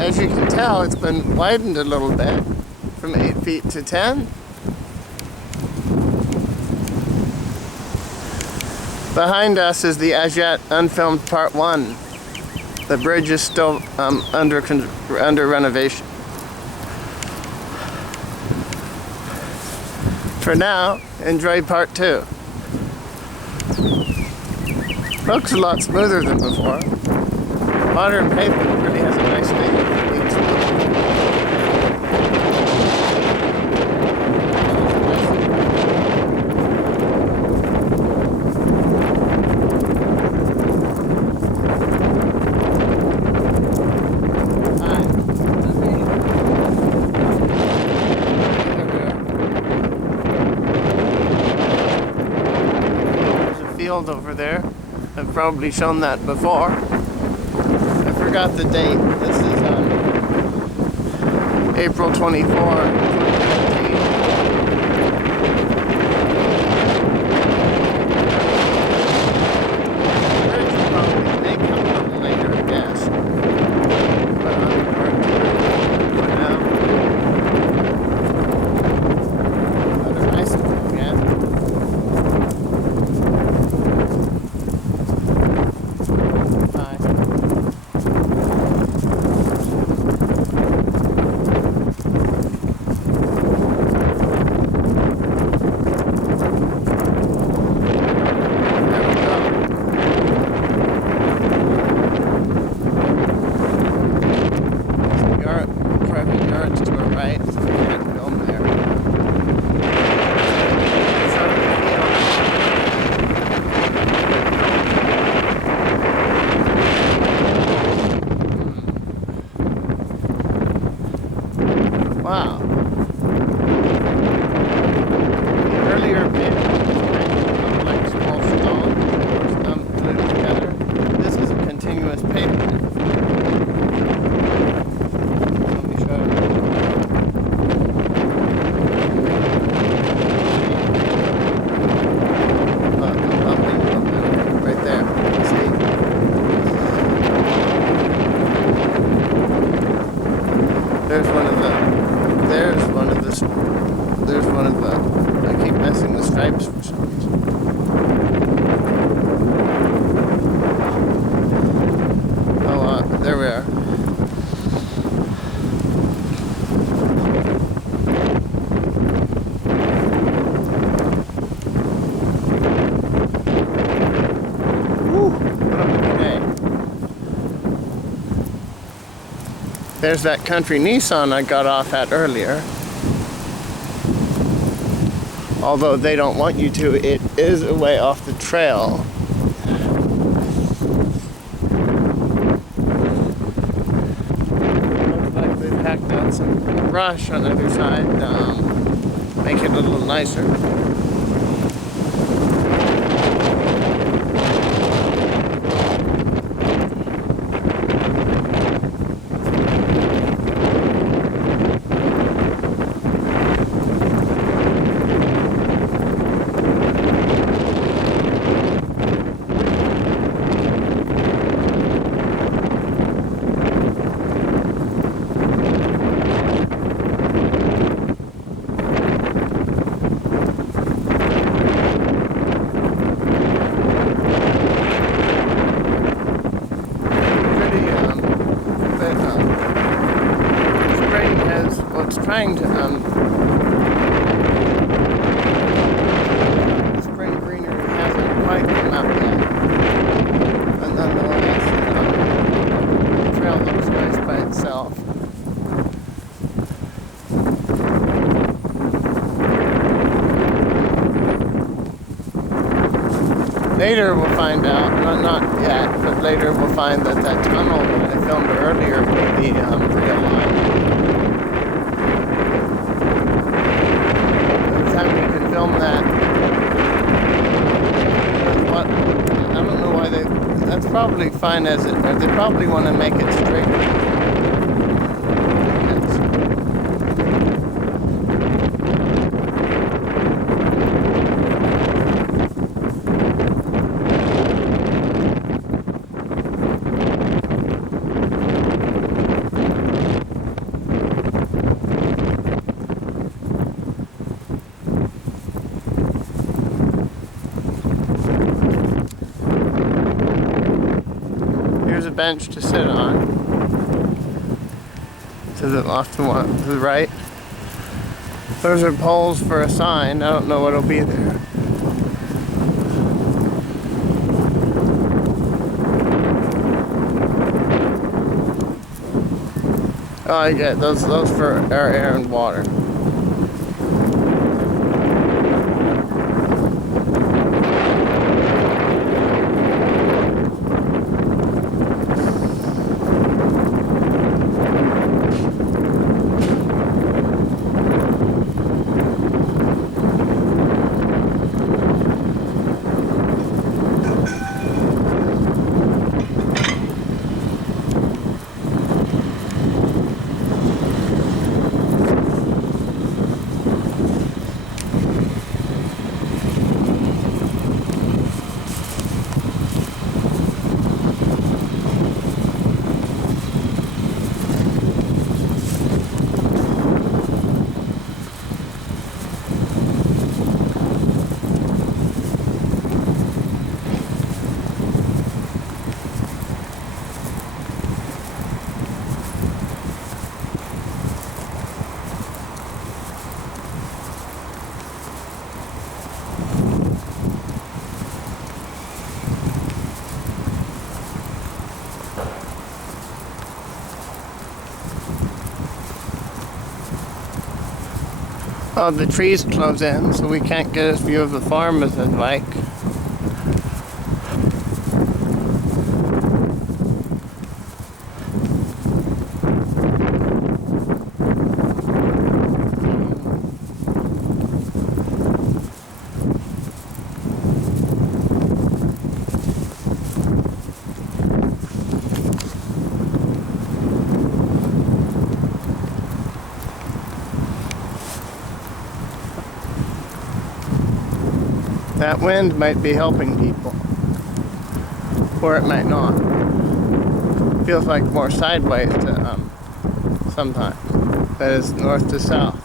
as you can tell, it's been widened a little bit from 8 feet to 10. Behind us is the as yet unfilmed part 1. The bridge is still under renovation. For now, enjoy part 2. Looks a lot smoother than before. Modern pavement really has a nice thing. Over there. I've probably shown that before. I forgot the date. This is April 24, 2015. The bridge probably may come a little later, I guess. But on part 2 for now. Another nice one again. Wow. The earlier pavement was like small stone glued together. This is a continuous pavement. Let me show you. Right there. See? There's one of the, I keep messing the stripes for some reason. Oh, there we are. Woo, what a day. There's that country Nissan I got off at earlier. Although they don't want you to, it is a way off the trail. Looks like they've packed down some brush on the other side, make it a little nicer. Trying to the spring greenery hasn't quite come out yet, but nonetheless the trail looks nice by itself. Later we'll find out, not yet, but later we'll find that that tunnel that I filmed earlier will be realigned. Film that. What? I don't know why they. That's probably fine as it. They probably want to make it straight. bench to sit on. To the off to one to the right. Those are poles for a sign. I don't know what'll be there. Oh, I get those for our air and water. Oh, the trees close in, so we can't get as view of the farm as I'd like. That wind might be helping people, or it might not. Feels like more sideways to sometimes. That is north to south.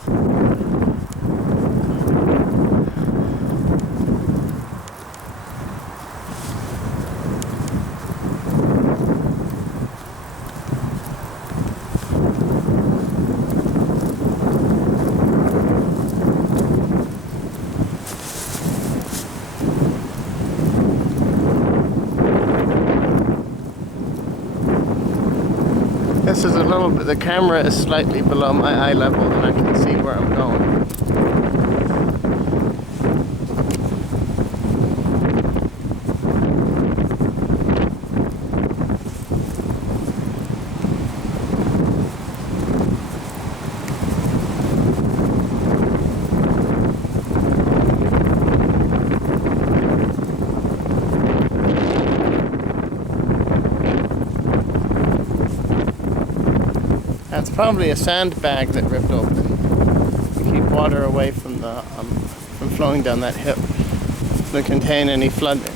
This is a little bit, the camera is slightly below my eye level and I can see where I'm going. That's probably a sandbag that ripped open to keep water away from the from flowing down that hill to contain any flooding.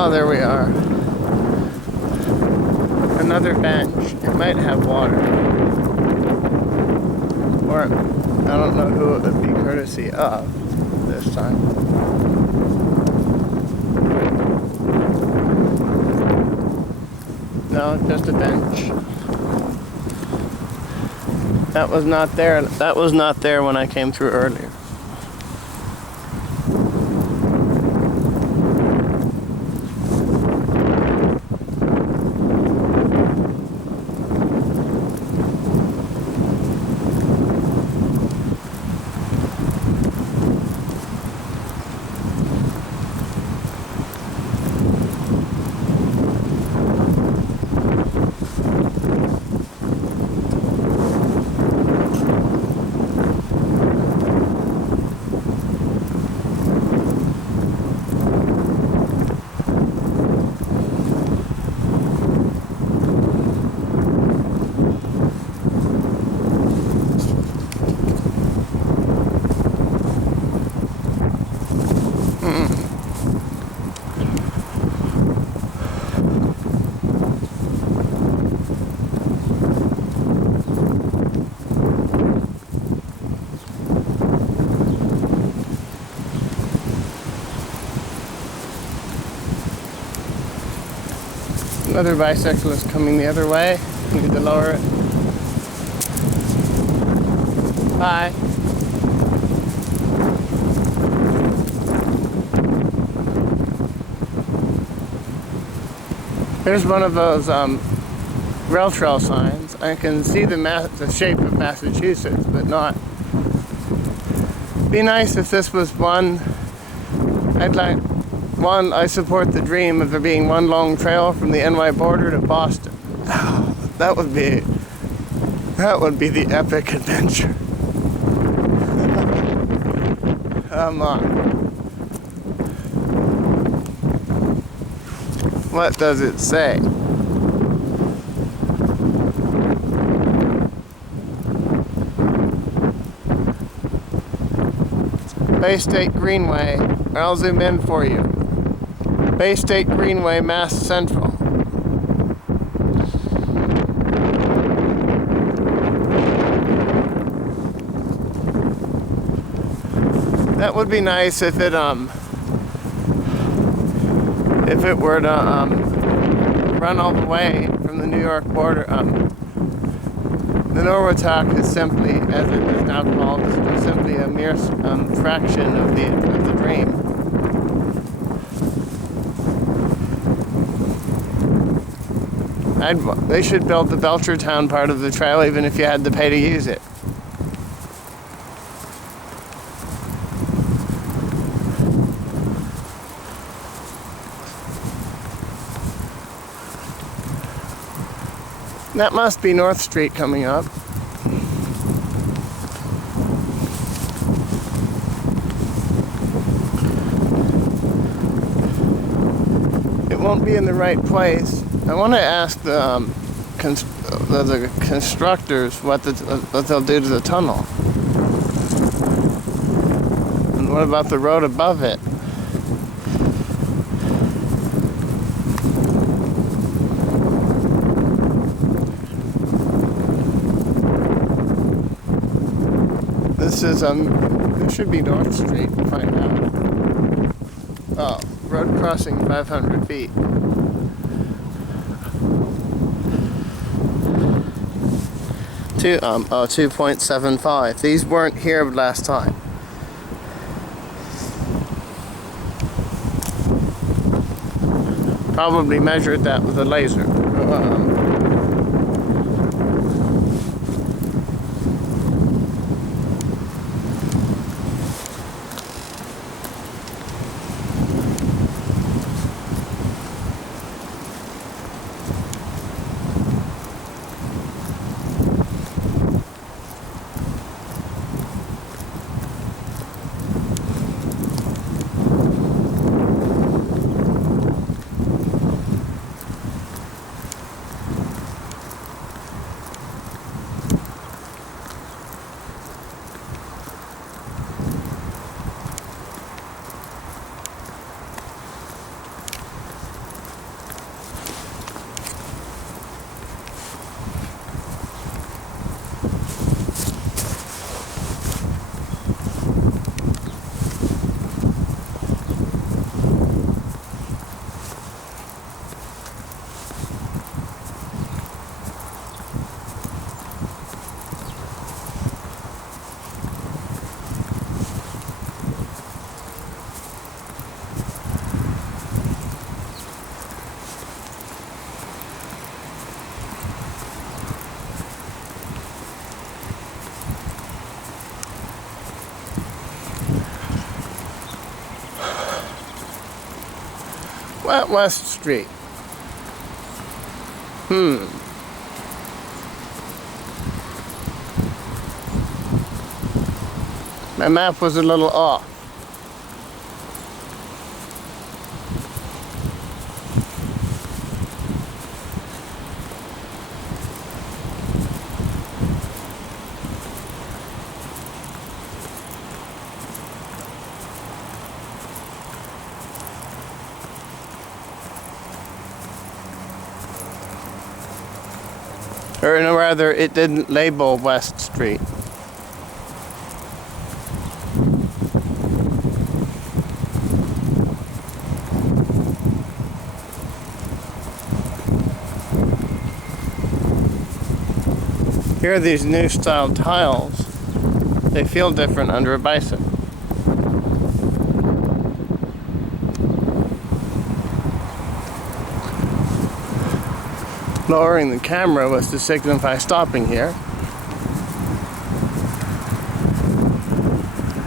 Oh, there we are. Another bench. It might have water. Or I don't know who it would be courtesy of this time. No, just a bench. That was not there. That was not there when I came through earlier. Another bicyclist coming the other way. Need to lower it. Hi. Here's one of those rail trail signs. I can see the shape of Massachusetts, but not. Be nice if this was one. I support the dream of there being one long trail from the NY border to Boston. That would be the epic adventure. Come on. What does it say? Bay State Greenway. I'll zoom in for you. Bay State Greenway, Mass Central. That would be nice if it were to run all the way from the New York border. The norwattuck is simply, as it is now called, is simply a mere fraction of the dream. They should build the Belchertown part of the trail even if you had to pay to use it. That must be North Street coming up. It won't be in the right place. I want to ask the constructors what they'll do to the tunnel. And what about the road above it? This is this should be North Street. We'll find out. Oh, road crossing 500 feet. Oh, 2.75. These weren't here last time. Probably measured that with a laser. West Street. My map was a little off. Or no, rather, it didn't label West Street. Here are these new style tiles. They feel different under a bison. Lowering the camera was to signify stopping here.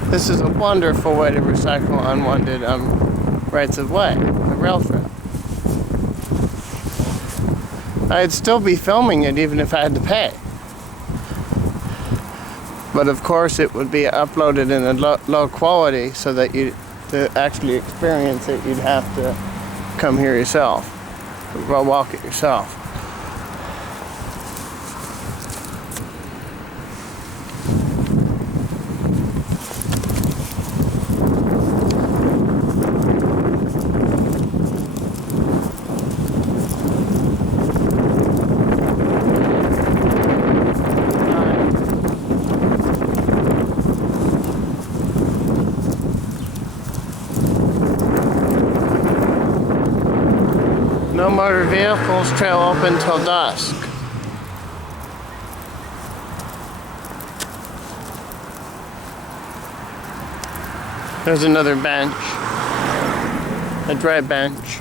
This is a wonderful way to recycle unwanted rights of way, the rail trail. I'd still be filming it even if I had to pay. But of course it would be uploaded in a low quality, so that to actually experience it, you'd have to come here yourself, or walk it yourself. No motor vehicles, trail open till dusk. There's another bench, a dry bench.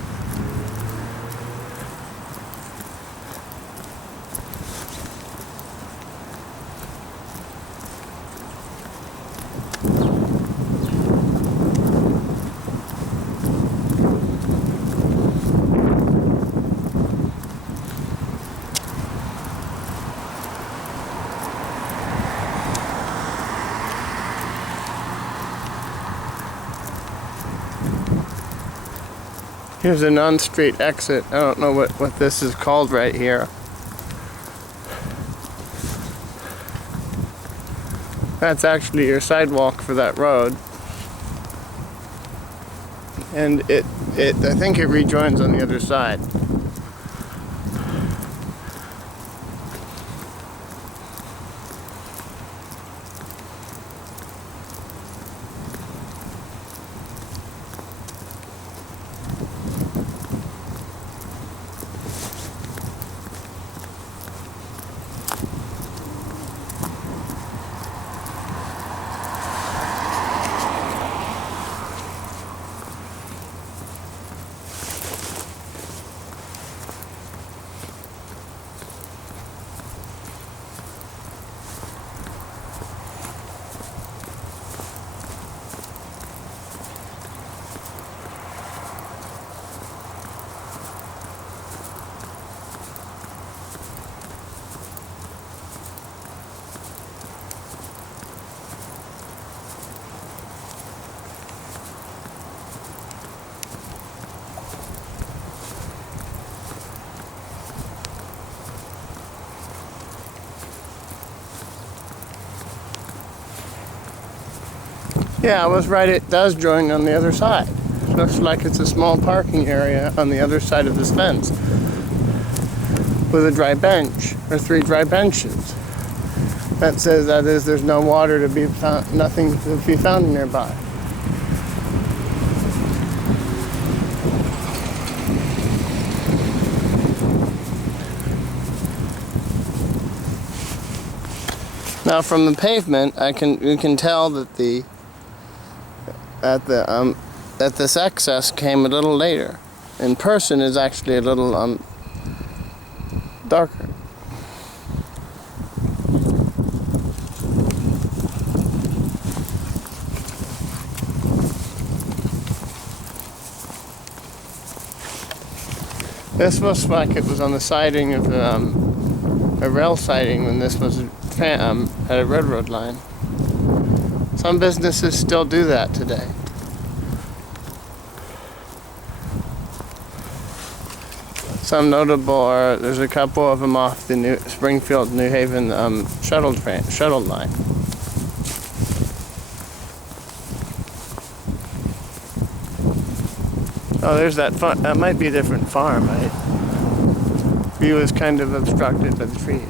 Here's an on-street exit. I don't know what this is called right here. That's actually your sidewalk for that road. And I think it rejoins on the other side. Yeah, I was right, it does join on the other side. Looks like it's a small parking area on the other side of this fence with a dry bench, or 3 dry benches. That says that is, there's no water to be found, nothing to be found nearby. Now from the pavement, you can tell that that this excess came a little later. In person is actually a little darker. This looks like it was on the siding of a rail siding when this was had a railroad line. Some businesses still do that today. Some notable are, there's a couple of them off the Springfield, New Haven shuttle line. Oh, there's that farm. That might be a different farm, right? View is kind of obstructed by the trees.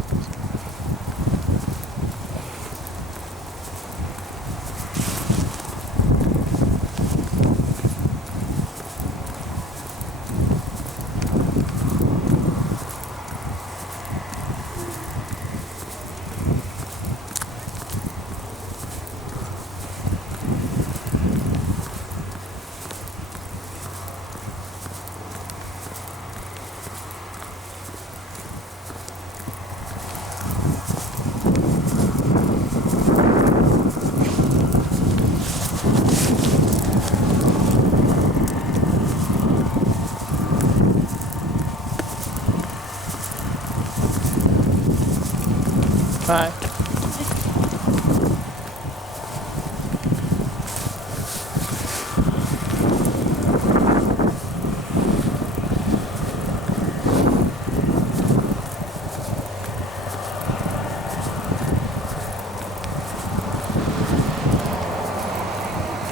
Hi.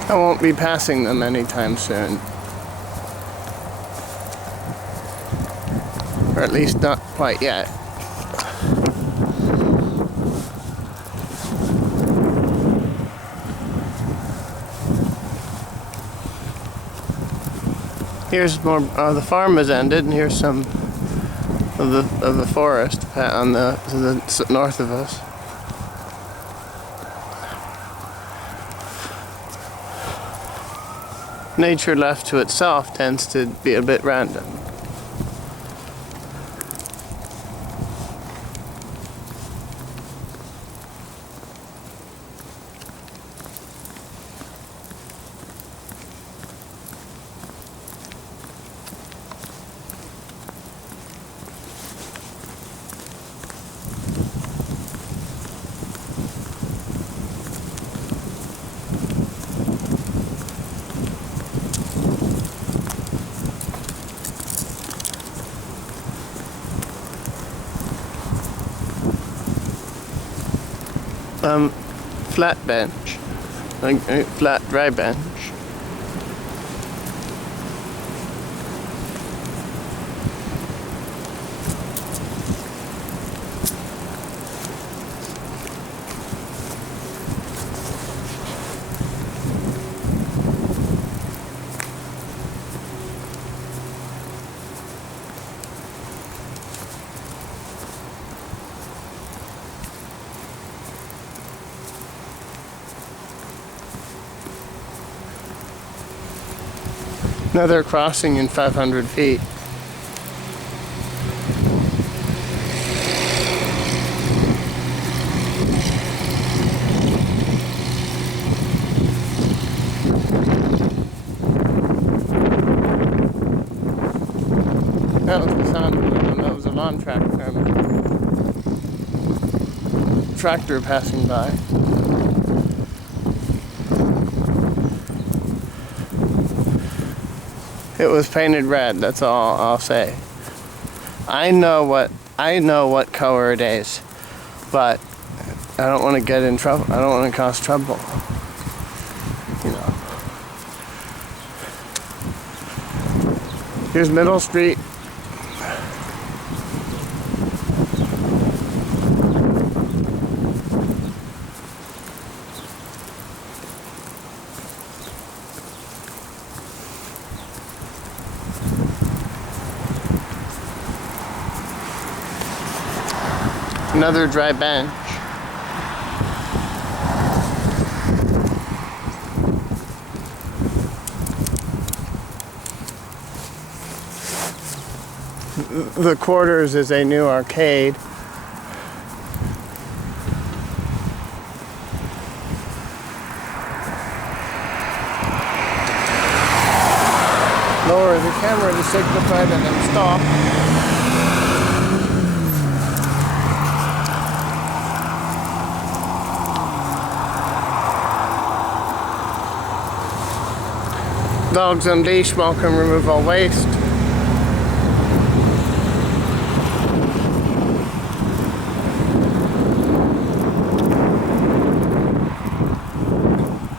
I won't be passing them anytime soon. Or at least not quite yet. Here's more. The farm has ended, and here's some of the forest on to the north of us. Nature left to itself tends to be a bit random. Flat bench, like flat dry bench. Another crossing in 500 feet. That was the sound of it. That was a lawn tractor passing by. It was painted red, that's all I'll say. I know what color it is, but I don't want to get in trouble. I don't want to cause trouble. You know. Here's Middle Street. Another dry bench. The Quarters is a new arcade. lower the camera to signify that I'm stopped. Dogs on leash, welcome, remove all waste.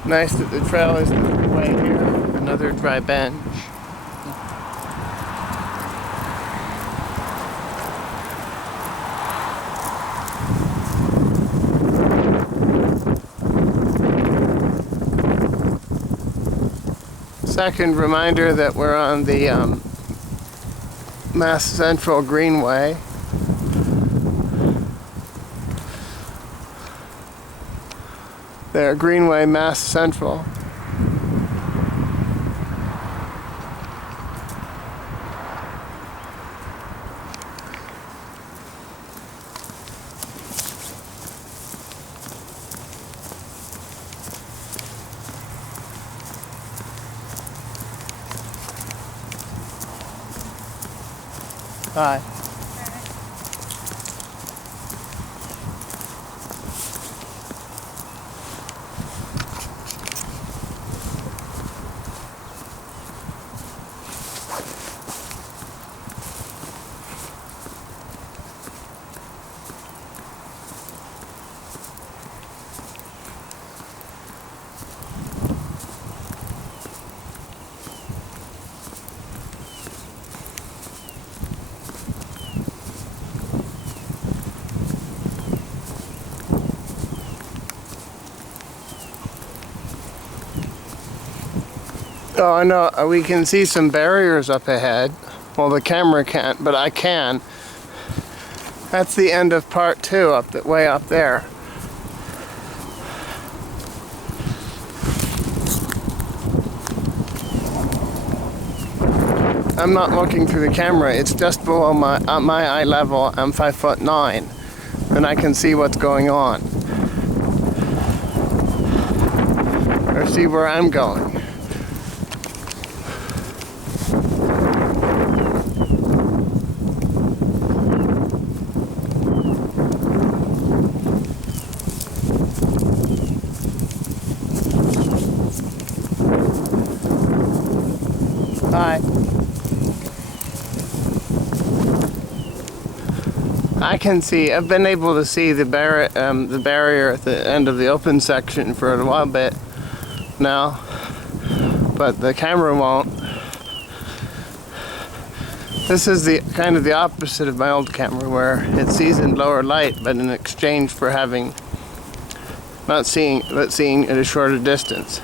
Nice that the trail is the way here. Another dry bench. Second reminder that we're on the Mass Central Greenway. There, Greenway, Mass Central. Hi. Oh, I know, we can see some barriers up ahead. Well, the camera can't, but I can. That's the end of part 2, way up there. I'm not looking through the camera, it's just below my eye level. I'm 5'9", and I can see what's going on. Or see where I'm going. Hi. I can see, I've been able to see the barrier at the end of the open section for a while bit now, but the camera won't. This is the kind of the opposite of my old camera, where it sees in lower light, but in exchange for having not seeing, but seeing at a shorter distance.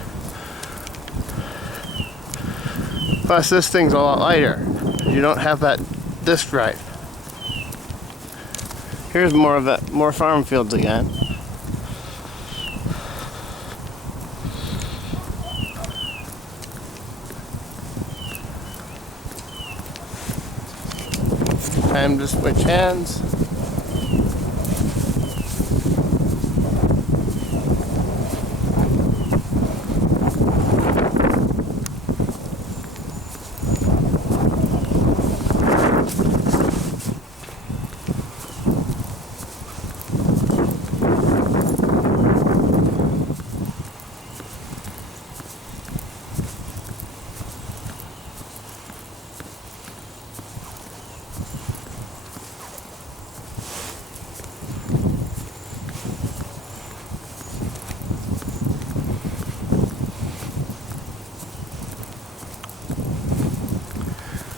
Plus, this thing's a lot lighter. You don't have that disk drive. Here's more of that, more farm fields again. Time to switch hands.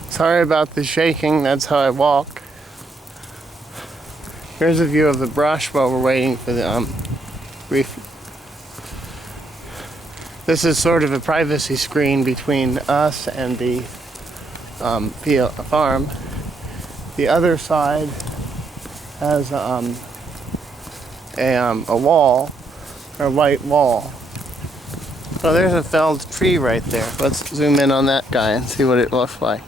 Sorry about the shaking, that's how I walk. Here's a view of the brush while we're waiting for the reef. This is sort of a privacy screen between us and the farm. The other side has a wall, or a white wall. Oh, there's a felled tree right there. Let's zoom in on that guy and see what it looks like.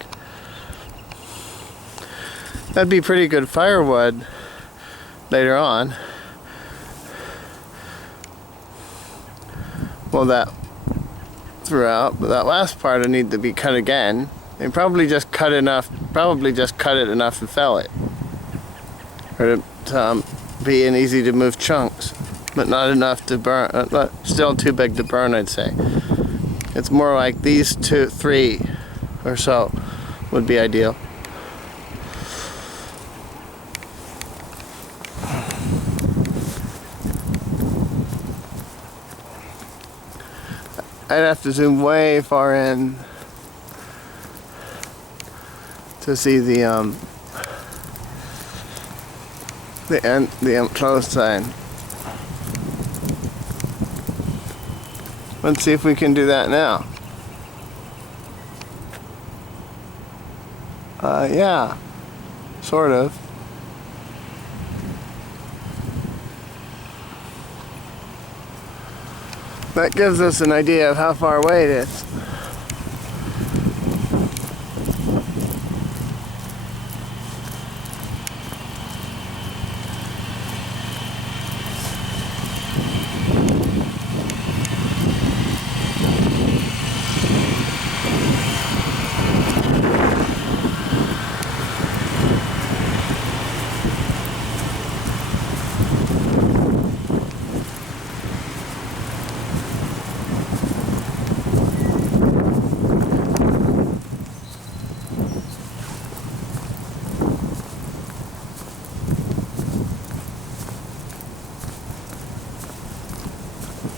That'd be pretty good firewood later on. Well, that throughout, but that last part would need to be cut again They probably just cut it enough to fell it. Or to be an easy to move chunks, but not enough to burn, still too big to burn, I'd say. It's more like these 3 or so would be ideal. I'd have to zoom way far in to see the closed sign. Let's see if we can do that now. Yeah, sort of. That gives us an idea of how far away it is.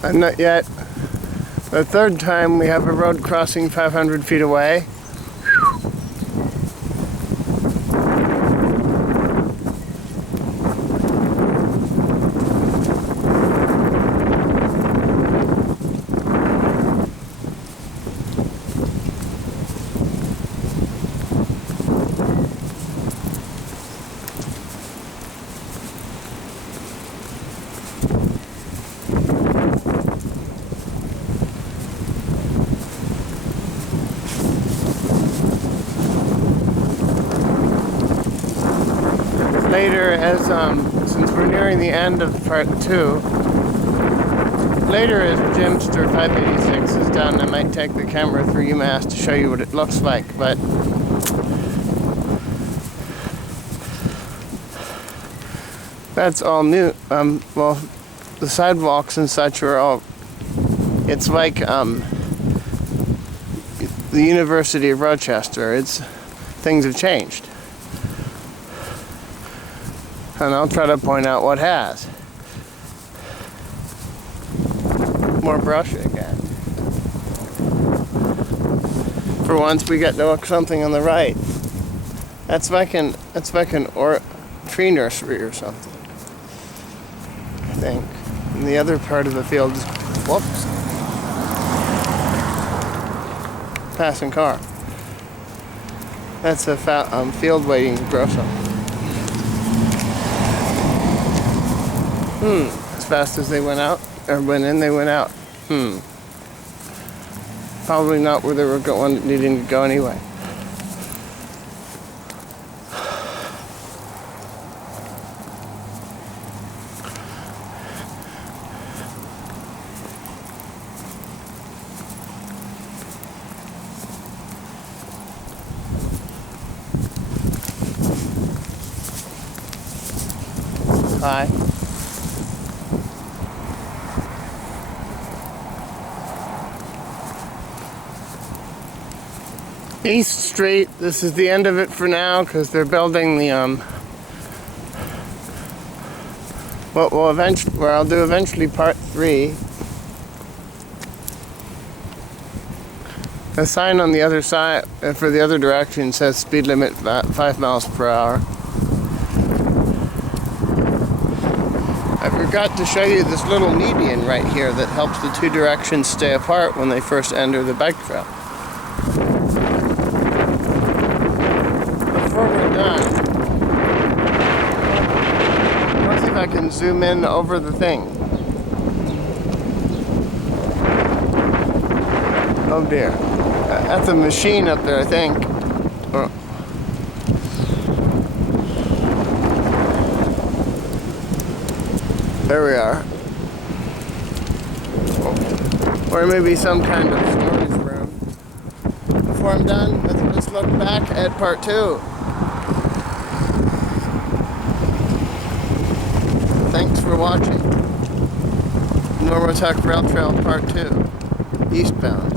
And not yet. The third time we have a road crossing 500 feet away. Later, since we're nearing the end of part 2, later as Jimster 586 is done, I might take the camera through UMass to show you what it looks like, but that's all new. Well, the sidewalks and such are all, it's like the University of Rochester. Things have changed. And I'll try to point out what has. More brush again. For once we get to look something on the right. That's like an tree nursery or something, I think. And the other part of the field is, whoops, passing car. That's a field waiting to grow something. As fast as they went out, or went in, they went out. Probably not where they were needing to go anyway. Hi. East Street, this is the end of it for now because they're building the where I'll do eventually part 3. The sign on the other side for the other direction says speed limit 5 miles per hour. I forgot to show you this little median right here that helps the 2 directions stay apart when they first enter the bike trail. Before we're done, let's see if I can zoom in over the thing. Oh dear. That's a machine up there, I think. Oh. There we are. Or maybe some kind of storage room. before I'm done, let's look back at part 2. Thanks for watching. Norwattuck Rail Trail Part 2, eastbound.